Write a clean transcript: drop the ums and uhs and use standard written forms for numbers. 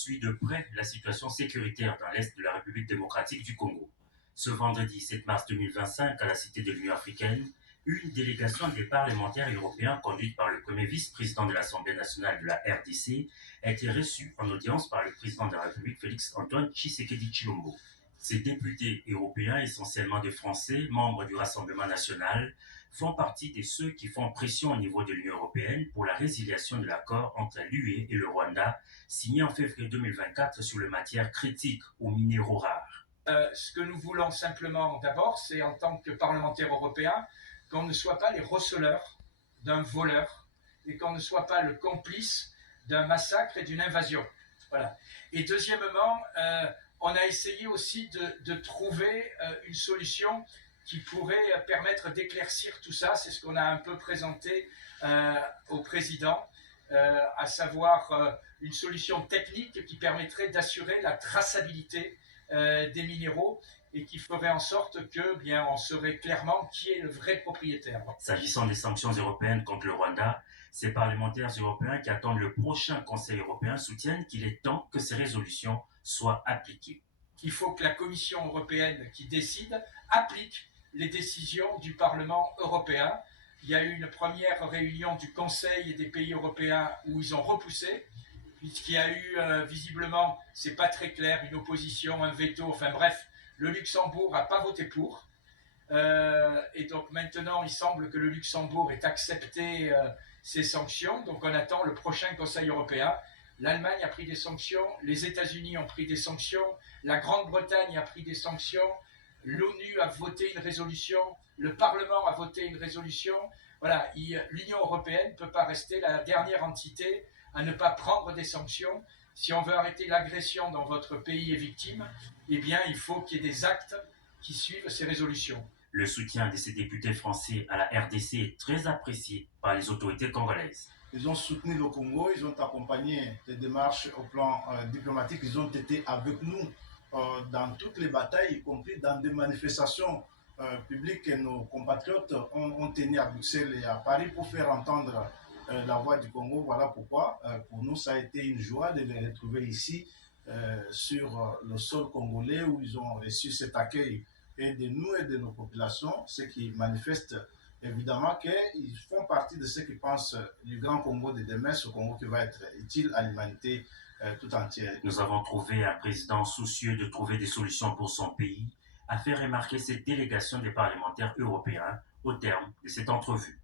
suit de près la situation sécuritaire dans l'Est de la République démocratique du Congo. Ce vendredi 7 mars 2025, à la Cité de l'Union africaine, une délégation des parlementaires européens conduite par le premier vice-président de l'Assemblée nationale de la RDC a été reçue en audience par le président de la République Félix-Antoine Tshisekedi Tshilombo. Ces députés européens, essentiellement des Français, membres du Rassemblement national, font partie de ceux qui font pression au niveau de l'Union européenne pour la résiliation de l'accord entre l'UE et le Rwanda, signé en février 2024 sur les matières critiques aux minéraux rares. Ce que nous voulons simplement d'abord, c'est en tant que parlementaires européens, qu'on ne soit pas les receleurs d'un voleur et qu'on ne soit pas le complice d'un massacre et d'une invasion. Voilà. Et deuxièmement, on a essayé aussi de trouver une solution qui pourrait permettre d'éclaircir tout ça. C'est ce qu'on a un peu présenté au président, à savoir une solution technique qui permettrait d'assurer la traçabilité des minéraux et qui ferait en sorte que, bien, on saurait clairement qui est le vrai propriétaire. S'agissant des sanctions européennes contre le Rwanda, ces parlementaires européens qui attendent le prochain Conseil européen soutiennent qu'il est temps que ces résolutions soient appliquées. Il faut que la Commission européenne qui décide applique les décisions du Parlement européen. Il y a eu une première réunion du Conseil et des pays européens où ils ont repoussé, puisqu'il y a eu visiblement, c'est pas très clair, une opposition, un veto, enfin bref, le Luxembourg n'a pas voté pour. Et donc maintenant, il semble que le Luxembourg ait accepté ces sanctions. Donc on attend le prochain Conseil européen. L'Allemagne a pris des sanctions, les États-Unis ont pris des sanctions, la Grande-Bretagne a pris des sanctions, l'ONU a voté une résolution, le Parlement a voté une résolution. Voilà, l'Union européenne ne peut pas rester la dernière entité à ne pas prendre des sanctions. Si on veut arrêter l'agression dont votre pays est victime, eh bien, il faut qu'il y ait des actes qui suivent ces résolutions. Le soutien de ces députés français à la RDC est très apprécié par les autorités congolaises. Ils ont soutenu le Congo, ils ont accompagné les démarches au plan diplomatique, ils ont été avec nous dans toutes les batailles, y compris dans des manifestations publiques que nos compatriotes ont tenues à Bruxelles et à Paris pour faire entendre la voix du Congo. Voilà pourquoi pour nous ça a été une joie de les retrouver ici sur le sol congolais où ils ont reçu cet accueil et de nous et de nos populations, ce qui manifeste évidemment qu'ils font partie de ceux qui pensent du grand Congo de demain, ce Congo qui va être utile à l'humanité tout entière. Nous avons trouvé un président soucieux de trouver des solutions pour son pays, a fait remarquer cette délégation des parlementaires européens au terme de cette entrevue.